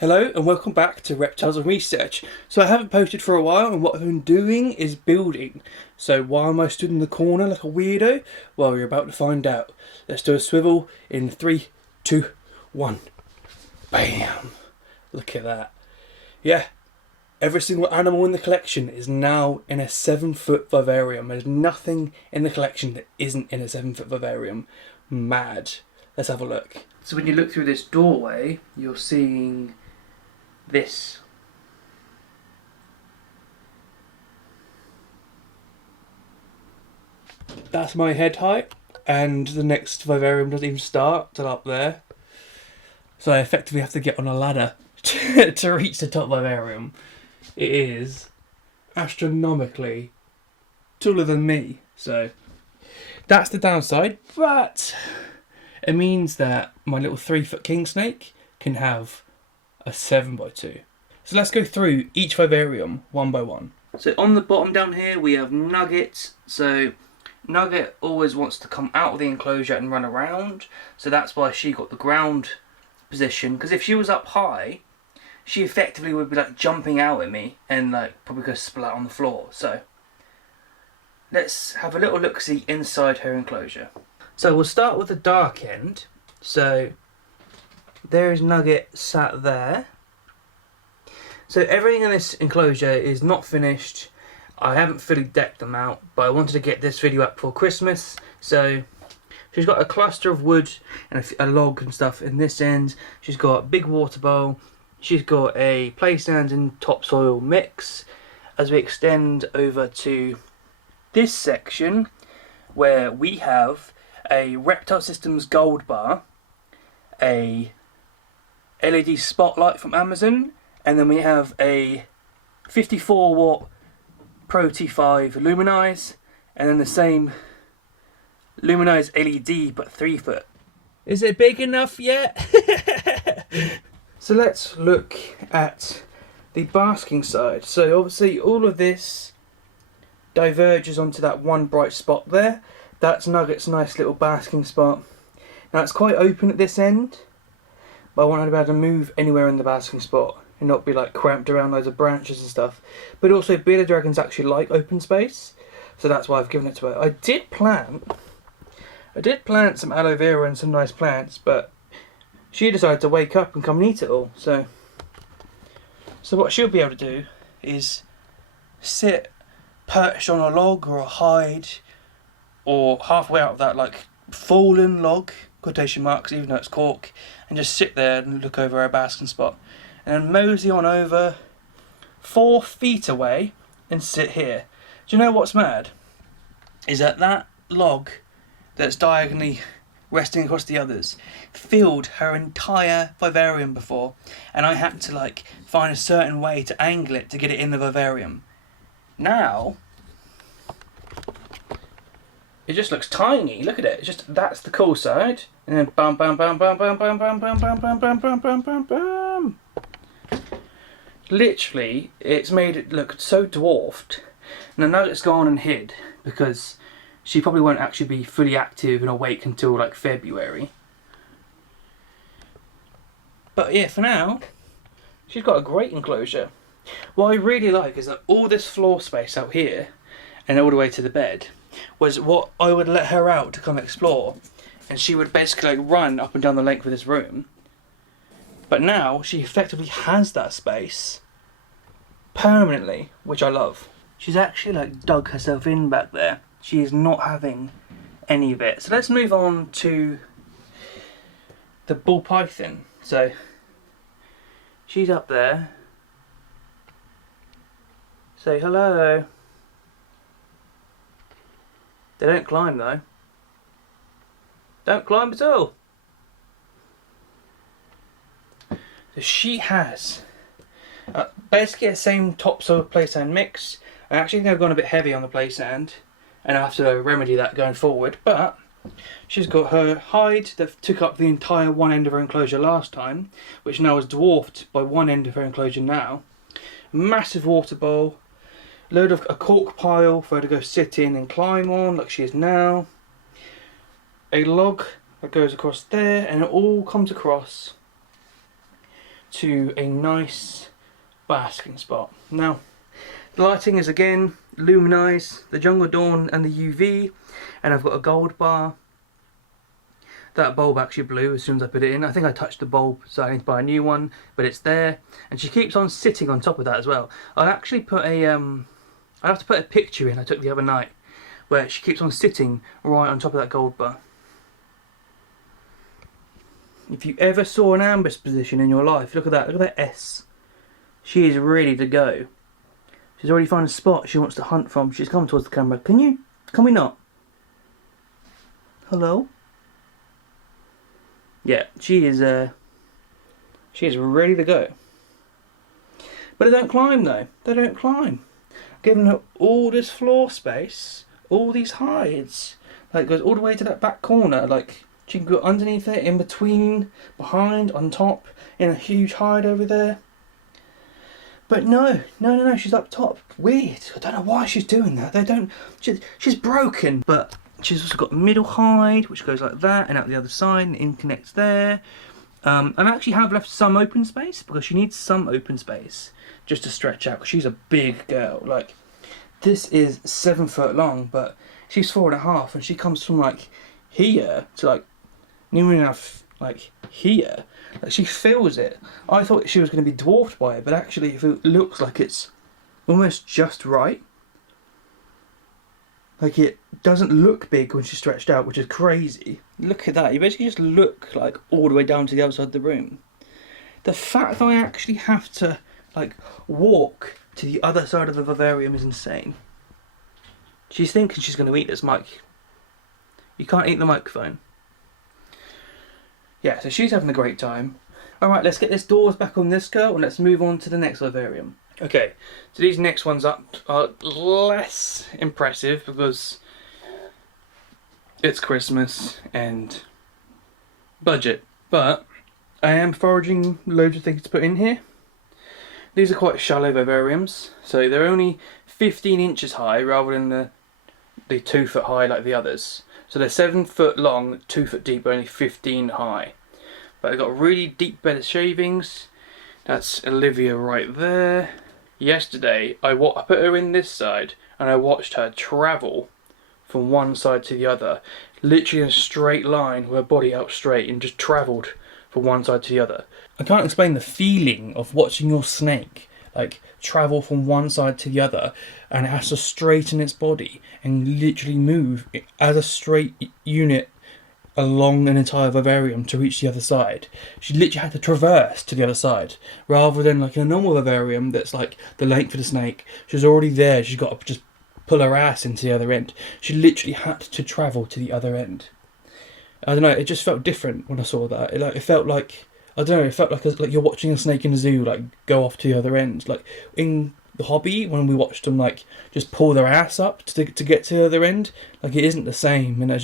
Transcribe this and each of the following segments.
Hello and welcome back to Reptiles and Research. So I haven't posted for a while and what I've been doing is building. So why am I stood in the corner like a weirdo? Well, you're about to find out. Let's do a swivel in 3, 2, 1. Bam! Look at that. Yeah, every single animal in the collection is now in a 7-foot vivarium. There's nothing in the collection that isn't in a 7-foot vivarium. Mad. Let's have a look. So when you look through this doorway, you're seeing this. That's my head height, and the next vivarium doesn't even start till up there. So I effectively have to get on a ladder to reach the top vivarium. It is astronomically taller than me, so that's the downside, but it means that my little 3-foot king snake can have a 7x2. So let's go through each vivarium one by one. So on the bottom down here we have Nugget. So Nugget always wants to come out of the enclosure and run around. So that's why she got the ground position. Because if she was up high, she effectively would be like jumping out at me and like probably go splat on the floor. So let's have a little look-see inside her enclosure. So we'll start with the dark end. So there is Nugget sat there. So everything in this enclosure is not finished. I haven't fully decked them out, but I wanted to get this video up for Christmas. So she's got a cluster of wood and a log and stuff in this end. She's got a big water bowl. She's got a play stand and topsoil mix. As we extend over to this section, where we have a Reptile Systems gold bar, a LED spotlight from Amazon, and then we have a 54 watt Pro T5 Luminize, and then the same Luminize LED but 3-foot. Is it big enough yet? So let's look at the basking side. So obviously all of this diverges onto that one bright spot there. That's Nugget's nice little basking spot. Now it's quite open at this end, but I want her to be able to move anywhere in the basking spot and not be like cramped around loads of branches and stuff. But also bearded dragons actually like open space, so that's why I've given it to her. I did plant some aloe vera and some nice plants, but she decided to wake up and come and eat it all. So what she'll be able to do is sit perched on a log or a hide, or halfway out of that like fallen log, quotation marks, even though it's cork, and just sit there and look over our basking spot, and then mosey on over 4 feet away and sit here. Do you know what's mad? Is that log that's diagonally resting across the others filled her entire vivarium before, and I had to like find a certain way to angle it to get it in the vivarium. Now it just looks tiny. Look at it. It's just, that's the cool side, and then bam, bam, bam, bam, bam, bam, bam, bam, bam, bam, bam, bam, bam, bam, bam. Literally, it's made it look so dwarfed. And I know it's gone and hid because she probably won't actually be fully active and awake until like February. But yeah, for now, she's got a great enclosure. What I really like is that all this floor space out here and all the way to the bed was what I would let her out to come explore, and she would basically like run up and down the length of this room. But now she effectively has that space permanently, which I love. She's actually like dug herself in back there. She is not having any of it. So let's move on to the ball python. So she's up there. Say hello. They don't climb though. Don't climb at all. So she has basically the same topsoil play sand mix. I actually think I've gone a bit heavy on the play sand, and I'll have to remedy that going forward. But she's got her hide that took up the entire one end of her enclosure last time, which now is dwarfed by one end of her enclosure now. Massive water bowl. Load of a cork pile for her to go sit in and climb on like she is now. A log that goes across there, and it all comes across to a nice basking spot. Now, the lighting is again luminised, the jungle dawn and the UV, and I've got a gold bar. That bulb actually blew as soon as I put it in. I think I touched the bulb, so I need to buy a new one, but it's there. And she keeps on sitting on top of that as well. I'll actually put a, I have to put a picture in I took the other night, where she keeps on sitting right on top of that gold bar. If you ever saw an ambush position in your life, look at that S. She is ready to go. She's already found a spot she wants to hunt from. She's coming towards the camera. Can we not? Hello? Yeah, she is ready to go. But they don't climb though. They don't climb. Giving her all this floor space, all these hides. Like, it goes all the way to that back corner. Like, she can go underneath it, in between, behind, on top, in a huge hide over there. But no, she's up top. Weird. I don't know why she's doing that. She's broken. But she's also got middle hide, which goes like that, and out the other side, and in connects there. I actually have left some open space, because she needs some open space just to stretch out, because she's a big girl. Like, this is 7 foot long, but she's 4.5, and she comes from like here to like near enough like here. Like, she feels it. I thought she was going to be dwarfed by it, but actually it looks like it's almost just right. Like, it doesn't look big when she's stretched out, which is crazy. Look at that. You basically just look like all the way down to the other side of the room. The fact that I actually have to like walk to the other side of the vivarium is insane. She's thinking she's going to eat this mic. You can't eat the microphone. Yeah, so she's having a great time. Alright, let's get this doors back on this girl and let's move on to the next vivarium. Okay, so these next ones up are less impressive because it's Christmas and budget. But I am foraging loads of things to put in here. These are quite shallow vivariums, so they're only 15 inches high rather than the 2 foot high like the others. So they're 7 foot long, 2 foot deep, only 15 high. But they've got a really deep bed of shavings. That's Olivia right there. Yesterday, I put her in this side and I watched her travel from one side to the other, literally in a straight line with her body out straight, and just travelled from one side to the other. I can't explain the feeling of watching your snake like travel from one side to the other, and it has to straighten its body and literally move as a straight unit along an entire vivarium to reach the other side. She literally had to traverse to the other side, rather than like in a normal vivarium that's like the length of the snake. She's already there, she's got to just pull her ass into the other end. She literally had to travel to the other end. I don't know, it just felt different when I saw that. It felt like, I don't know, it felt like you're watching a snake in a zoo like go off to the other end. Like in the hobby, when we watched them like just pull their ass up to get to the other end, like it isn't the same, and it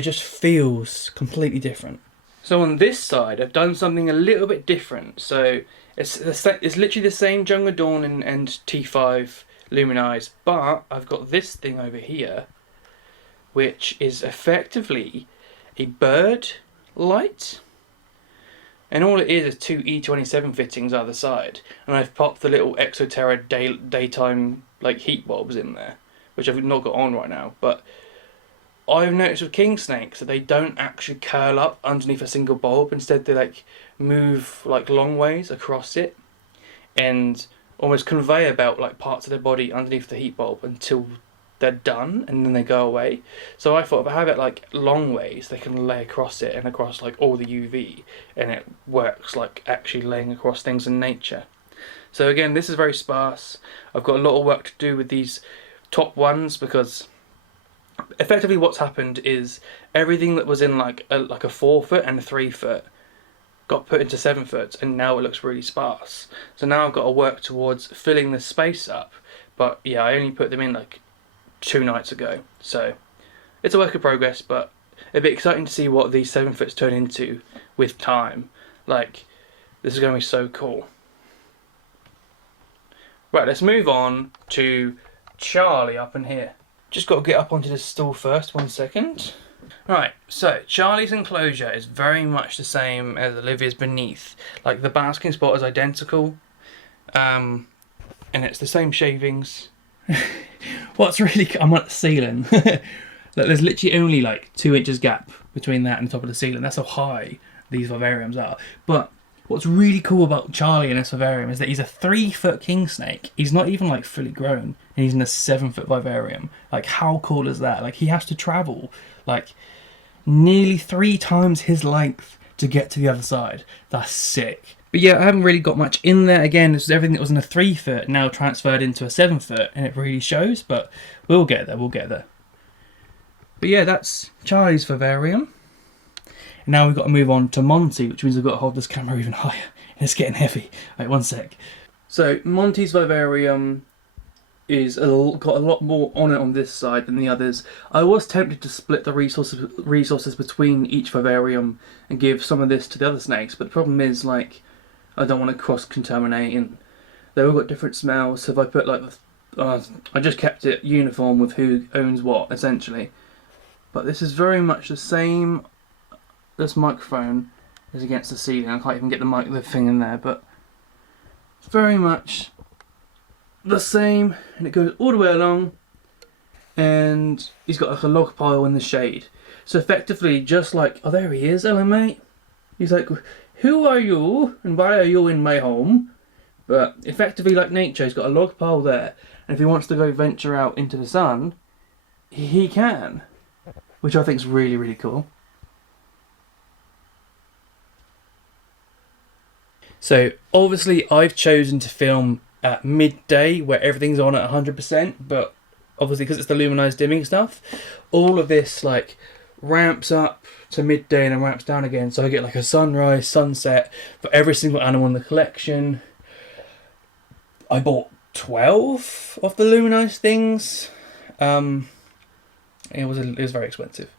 just feels completely different. So on this side, I've done something a little bit different. So it's literally the same Jungle Dawn and T5 Luminize, but I've got this thing over here, which is effectively a bird light. And all it is 2 E27 fittings either side. And I've popped the little Exoterra daytime like heat bulbs in there, which I've not got on right now. But I've noticed with king snakes that they don't actually curl up underneath a single bulb. Instead they like move like long ways across it and almost conveyor belt like parts of their body underneath the heat bulb until they're done, and then they go away. So I thought if I have it like long ways, they can lay across it and across like all the UV, and it works like actually laying across things in nature. So again, this is very sparse. I've got a lot of work to do with these top ones, because effectively what's happened is everything that was in like a 4 foot and a 3 foot got put into 7 foot, and now it looks really sparse. So now I've got to work towards filling the space up. But yeah, I only put them in like 2 nights ago, so it's a work in progress, but it'd be exciting to see what these 7 foots turn into with time. Like, this is going to be so cool. Right, let's move on to Charlie up in here. Just got to get up onto this stool first, 1 second. Right, so Charlie's enclosure is very much the same as Olivia's beneath. Like, the basking spot is identical, and it's the same shavings. What's really... I'm on the ceiling. Like, there's literally only like 2 inches gap between that and the top of the ceiling. That's how high these vivariums are. But what's really cool about Charlie and this vivarium is that he's a 3-foot king snake. He's not even like fully grown, and he's in a 7-foot vivarium. Like, how cool is that? Like, he has to travel like nearly 3 times his length to get to the other side. That's sick. But yeah, I haven't really got much in there. Again, this is everything that was in a 3-foot now transferred into a 7-foot, and it really shows. But we'll get there. We'll get there. But yeah, that's Charlie's vivarium. And now we've got to move on to Monty, which means I've got to hold this camera even higher. And it's getting heavy. Wait, one sec. So Monty's vivarium is got a lot more on it on this side than the others. I was tempted to split the resources between each vivarium and give some of this to the other snakes, but the problem is, like, I don't want to cross-contaminate, and they've all got different smells. So if I put like I just kept it uniform with who owns what, essentially. But this is very much the same. This microphone is against the ceiling. I can't even get the thing in there, but it's very much the same, and it goes all the way along. And he's got like a log pile in the shade. So effectively, just like, oh, there he is, hello mate. He's like, who are you, and why are you in my home? But effectively, like nature, he's got a log pile there, and if he wants to go venture out into the sun, he can. Which I think is really, really cool. So obviously I've chosen to film at midday where everything's on at 100%, but obviously because it's the luminised dimming stuff, all of this like ramps up to midday and then ramps down again. So I get like a sunrise, sunset for every single animal in the collection. I bought 12 of the luminised things. It was very expensive.